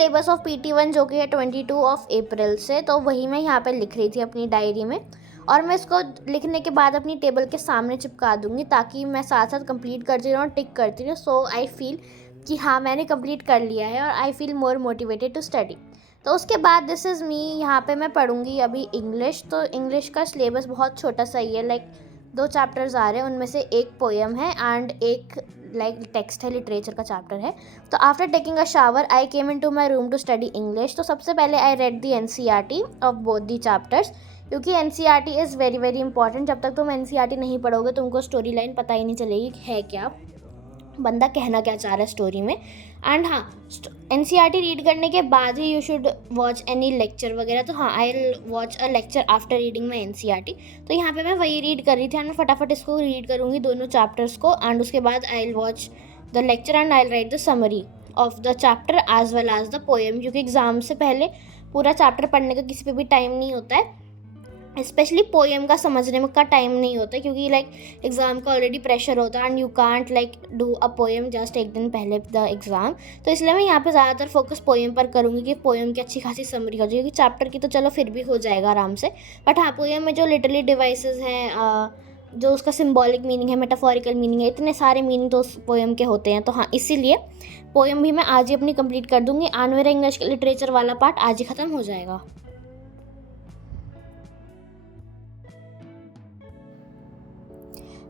Syllabus of PT1 जो कि है 22 ऑफ अप्रैल से, तो वही मैं यहाँ पे लिख रही थी अपनी डायरी में, और मैं इसको लिखने के बाद अपनी टेबल के सामने चिपका दूँगी ताकि मैं साथ साथ कंप्लीट करती रहूँ और टिक करती रहूँ। सो आई फील कि हाँ, मैंने कंप्लीट कर लिया है और I feel more motivated to study. तो उसके बाद दिस इज़ मी, यहाँ पे मैं पढ़ूँगी अभी इंग्लिश। तो इंग्लिश का सिलेबस बहुत छोटा सा ही है, लाइक 2 चैप्टर्स आ रहे हैं, उनमें से एक पोएम है एंड एक लाइक टेक्स्ट है, लिटरेचर का चैप्टर है। तो after taking a shower I came in to my room to study English. तो सबसे पहले I read the NCERT of both the chapters, क्योंकि NCERT is very very important. जब तक तुम NCERT नहीं पढ़ोगे तुमको स्टोरी लाइन पता ही नहीं चलेगी है क्या, बंदा कहना क्या चाह रहा है स्टोरी में। एंड हाँ, NCERT रीड करने के बाद ही you should watch any lecture वगैरह। तो हाँ, I will watch a lecture after reading my NCERT। तो यहाँ पे मैं वही रीड कर रही थी एंड मैं फटाफट इसको रीड करूँगी दोनों चैप्टर्स को, एंड उसके बाद I will watch the lecture and I will write the summary of the chapter as well as the poem, क्योंकि एग्ज़ाम से पहले पूरा चैप्टर पढ़ने का किसी पे भी टाइम नहीं होता है, स्पेशली पोएम का समझने में का टाइम नहीं होता, क्योंकि लाइक एग्ज़ाम का ऑलरेडी प्रेशर होता है and you can't like do a poem just एक दिन पहले द एग्ज़ाम। तो इसलिए मैं यहाँ पे ज़्यादातर फोकस पोएम पर करूँगी कि पोएम की अच्छी खासी समरी हो जाएगी। चैप्टर की तो चलो फिर भी हो जाएगा आराम से, बट हाँ, पोएम में जो लिटरली डिवाइसेस हैं, जो उसका सिम्बॉलिक मीनिंग है, मेटाफोरिकल मीनिंग है, इतने सारे मीनिंग तो उस पोएम के होते हैं। तो हाँ, इसीलिए पोएम भी मैं आज ही अपनी कंप्लीट कर दूँगी एंड मेरा इंग्लिश लिटरेचर वाला पार्ट आज ही ख़त्म हो जाएगा।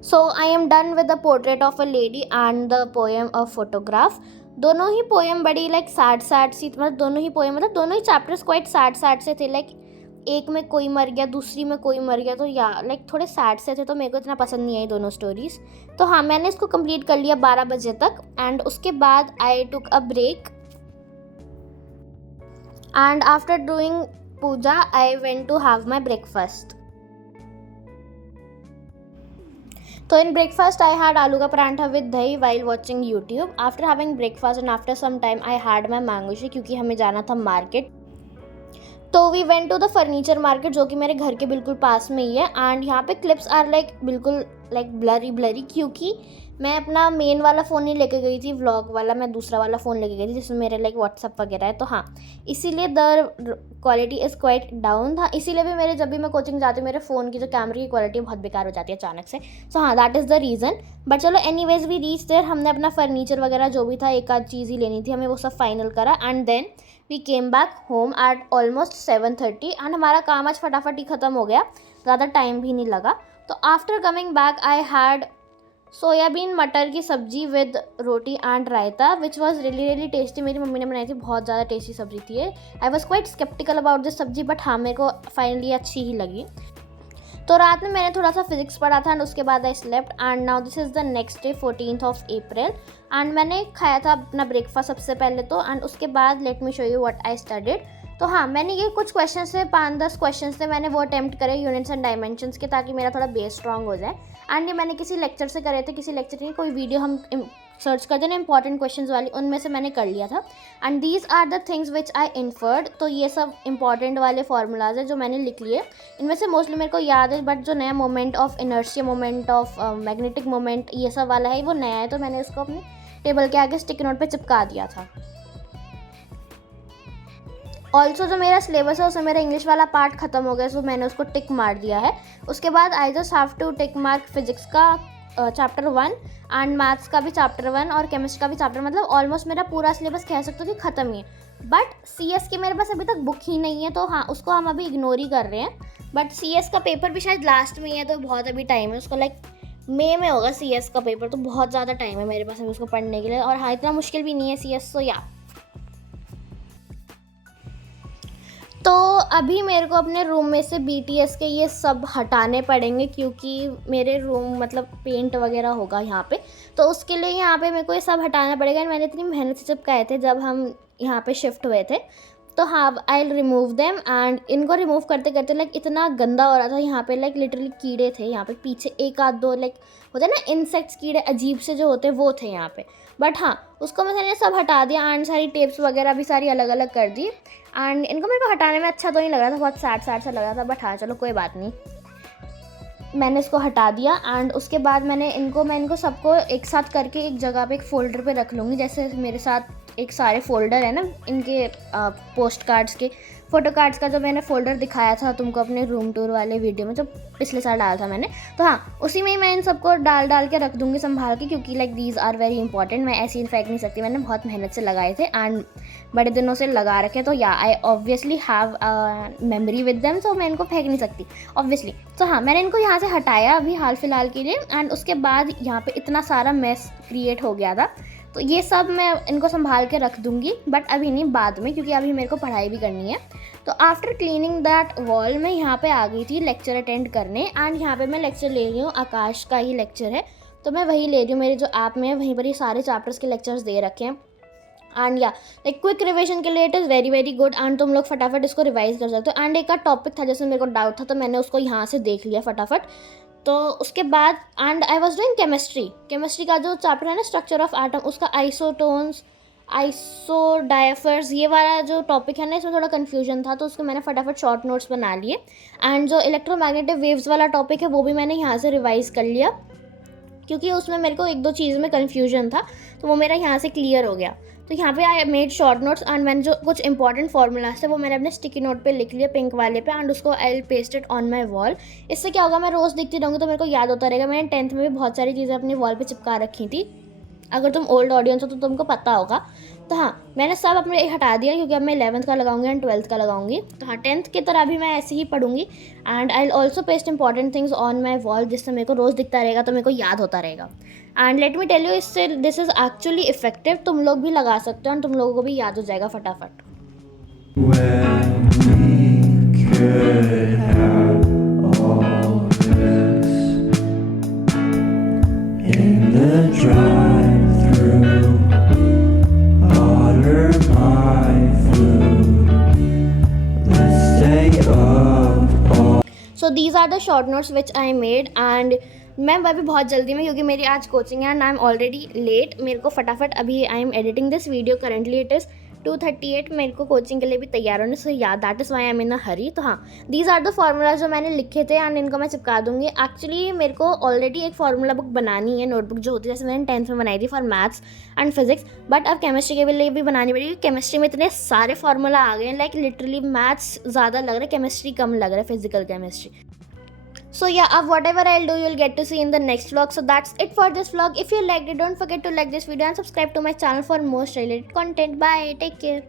So I am done with the portrait of a lady and the poem of photograph. दोनों ही पोएम बड़ी लाइक सैड सी, मतलब दोनों ही पोएम, मतलब दोनों ही चैप्टर्स क्वाइट सैड से थे। लाइक एक में कोई मर गया, दूसरी में कोई मर गया, तो या लाइक थोड़े सैड से थे, तो मेरे को इतना पसंद नहीं आई दोनों स्टोरीज। तो हाँ, मैंने इसको कंप्लीट कर लिया 12 बजे तक एंड उसके बाद I took a break and after doing puja I went to have my breakfast. तो in breakfast I had aloo ka parantha with dahi while watching YouTube. After having breakfast and after some time I had my mango shake, क्योंकि हमें जाना था market. तो we went to the furniture market जो कि मेरे घर के बिल्कुल पास में ही है। एंड यहाँ पे क्लिप्स आर लाइक बिल्कुल लाइक ब्लरी, क्योंकि मैं अपना मेन वाला फ़ोन नहीं लेके गई थी व्लॉग वाला, मैं दूसरा वाला फ़ोन लेके गई थी जिसमें मेरे लाइक व्हाट्सअप वगैरह है। तो हाँ, इसीलिए the quality is quite down था। इसीलिए भी मेरे जब भी मैं कोचिंग जाती हूँ मेरे फ़ोन की जो कैमरे की क्वालिटी बहुत बेकार हो जाती है अचानक से। सो हाँ, that is the reason. But चलो एनीवेज वी रीच देयर, हमने अपना फर्नीचर वगैरह जो भी था एक आध चीज़ ही लेनी थी, हमें वो सब फाइनल करा and then we came back home at almost 7:30 and हमारा काम आज फटाफट ही ख़त्म हो गया, ज़्यादा टाइम भी नहीं लगा। तो after coming back I had soybean मटर की सब्जी with roti and raita which was really tasty. मेरी मम्मी ने बनाई थी, बहुत ज़्यादा टेस्टी सब्जी थी ये। I was quite skeptical about this सब्जी, बट हाँ, मेरे को फाइनली अच्छी ही लगी। तो रात में मैंने थोड़ा सा फिजिक्स पढ़ा था एंड उसके बाद I slept and now this is the next day 14th of April and मैंने खाया था अपना ब्रेकफास्ट सबसे पहले तो, एंड उसके बाद let me show you what I studied. तो हाँ, मैंने ये कुछ क्वेश्चन से 5-10 क्वेश्चन थे, मैंने वो अटैम्प्ट करे यूनिट्स एंड डायमेंशंस के, ताकि मेरा थोड़ा बेस स्ट्रॉन्ग हो जाए। एंड ये मैंने किसी लेक्चर से करे थे, किसी लेक्चर की कोई वीडियो हम सर्च करते ना इंपॉर्टेंट क्वेश्चंस वाली, उनमें से मैंने कर लिया था। And these are the things which I inferred. तो ये सब इंपॉर्टेंट वाले फार्मूलाज है जो मैंने लिख लिए। इनमें से मोस्टली मेरे को याद है, बट जो नया moment of inertia, moment of magnetic moment, ये सब वाला है वो नया है, तो मैंने इसको अपने टेबल के आगे स्टिक नोट पे चिपका दिया था। ऑल्सो जो मेरा सिलेबस है उसमें मेरा इंग्लिश वाला पार्ट खत्म हो गया, सो मैंने उसको टिक मार दिया है। उसके बाद I just have to tick mark physics का चैप्टर 1 एंड मैथ्स का भी चैप्टर 1 और केमिस्ट्री का भी चैप्टर, मतलब ऑलमोस्ट मेरा पूरा सिलेबस कह सकते हो कि ख़त्म ही है। बट CS की मेरे पास अभी तक बुक ही नहीं है, तो हाँ, उसको हम अभी इग्नोर ही कर रहे हैं। बट CS का पेपर भी शायद लास्ट में ही है, तो बहुत अभी टाइम है उसको, लाइक मई में होगा CS का पेपर, तो बहुत ज़्यादा टाइम है मेरे पास अभी उसको पढ़ने के लिए। और हाँ, इतना मुश्किल भी नहीं है CS, तो या तो अभी मेरे को अपने रूम में से BTS के ये सब हटाने पड़ेंगे, क्योंकि मेरे रूम मतलब पेंट वगैरह होगा यहाँ पे, तो उसके लिए यहाँ पे मेरे को ये सब हटाना पड़ेगा। मैंने इतनी मेहनत से चिपकाए थे जब हम यहाँ पे शिफ्ट हुए थे। तो हाँ, I will remove them and इनको रिमूव करते करते लाइक इतना गंदा हो रहा था यहाँ पे, लाइक लिटरली कीड़े थे यहाँ पे, पीछे एक आध दो लाइक होते हैं ना इंसेक्ट्स, कीड़े अजीब से जो होते हैं वो थे यहाँ पे। बट हाँ, उसको मैंने सब हटा दिया एंड सारी टेप्स वगैरह भी सारी अलग अलग कर दी। एंड इनको मेरे को हटाने में अच्छा तो नहीं लग रहा था, बहुत सैड सा लग रहा था, बट हाँ चलो कोई बात नहीं, मैंने इसको हटा दिया। एंड उसके बाद मैं इनको सबको एक साथ करके एक जगह पे एक फ़ोल्डर पे रख लूँगी, जैसे मेरे साथ एक सारे फोल्डर है ना इनके पोस्ट कार्ड्स के, फ़ोटो कार्ड्स का जो मैंने फ़ोल्डर दिखाया था तुमको अपने रूम टूर वाले वीडियो में, जो पिछले साल डाला था मैंने, तो हाँ उसी में ही मैं इन सबको डाल के रख दूँगी संभाल के, क्योंकि like these are very important. मैं ऐसे ही फेंक नहीं सकती, मैंने बहुत मेहनत से लगाए थे एंड बड़े दिनों से लगा रखे, तो yeah I obviously have memory with them, so मैं इनको फेंक नहीं सकती ऑब्वियसली। तो हाँ मैंने इनको यहाँ से हटाया अभी हाल फिलहाल के लिए, एंड उसके बाद यहाँ पे इतना सारा मेस क्रिएट हो गया था, तो ये सब मैं इनको संभाल के रख दूँगी, बट अभी नहीं, बाद में, क्योंकि अभी मेरे को पढ़ाई भी करनी है। तो आफ्टर क्लीनिंग दैट वॉल मैं यहाँ पे आ गई थी लेक्चर अटेंड करने, एंड यहाँ पे मैं लेक्चर ले रही हूँ, आकाश का ही लेक्चर है, तो मैं वही ले रही हूँ। मेरे जो ऐप में है वहीं पर ही सारे चैप्टर्स के लेक्चर्स दे रखे हैं, एंड या लाइक क्विक रिविजन के लिए it is very very good, and तुम लोग फटाफट इसको रिवाइज कर सकते हो। एंड एक टॉपिक था जैसे मेरे को डाउट था, तो मैंने उसको यहाँ से देख लिया फटाफट। तो उसके बाद and I was doing chemistry का जो चैप्टर है ना, स्ट्रक्चर ऑफ एटम, उसका आइसोटोन्स, आइसोडायफर्स, ये वाला जो टॉपिक है ना, इसमें थोड़ा कन्फ्यूजन था, तो उसको मैंने फटाफट शॉर्ट नोट्स बना लिए। एंड जो इलेक्ट्रोमैग्नेटिक वेव्स वाला टॉपिक है वो भी मैंने यहाँ से रिवाइज़ कर लिया, क्योंकि उसमें मेरे को एक दो चीज़ में कन्फ्यूजन था, तो वो मेरा यहाँ से क्लियर हो गया। तो यहाँ पे I made short notes, and मैंने जो कुछ इंपॉर्टेंट फार्मूलाज थे वो मैंने अपने स्टिकी नोट पे लिख लिया, पिंक वाले पे, एंड उसको I will paste it on my wall. इससे क्या होगा, मैं रोज़ दिखती रहूँगी तो मेरे को याद होता रहेगा। मैंने 10th में भी बहुत सारी चीज़ें अपनी वॉल पे चिपका रखी थी, अगर तुम ओल्ड ऑडियंस हो तो तुमको पता होगा। तो हाँ मैंने सब अपने हटा दिया, क्योंकि अब मैं 11th का लगाऊंगी एंड 12th का लगाऊंगी। तो हाँ 10th की तरह भी मैं ऐसे ही पढ़ूंगी, and I will also paste important things on my wall, जिससे मेरे को रोज़ दिखता रहेगा, तो मेरे को याद होता रहेगा। And let me tell you, इससे दिस इज़ एक्चुअली इफेक्टिव, तुम लोग भी लगा सकते हो, एंड तुम लोगों को भी याद हो जाएगा फटाफट। So these are the short notes which I made, and मैं अभी बहुत जल्दी में, क्योंकि मेरी आज कोचिंग है and I am already late, मेरे को फटाफट अभी I am editing this video, currently it is 2:38, मेरे को कोचिंग के लिए भी तैयार होने, so yeah that is why I am in a hurry. तो हाँ दीज आर द फार्मूलाज जो मैंने लिखे थे, एंड इनको मैं चिपका दूंगी। एक्चुअली मेरे को ऑलरेडी एक फार्मूला बुक बनानी है, नोटबुक जो होती है, जैसे मैंने 10th में बनाई थी for maths and physics, but अब केमिस्ट्री के लिए भी बनानी पड़ेगी। केमिस्ट्री में इतने सारे फार्मूला आ गए हैं, लाइक लिटरली मैथ्स ज़्यादा लग रहा है, केमिस्ट्री कम लग रहा है, physical chemistry. So yeah, whatever I'll do, you'll get to see in the next vlog. So that's it for this vlog. If you liked it, don't forget to like this video and subscribe to my channel for more related content. Bye. Take care.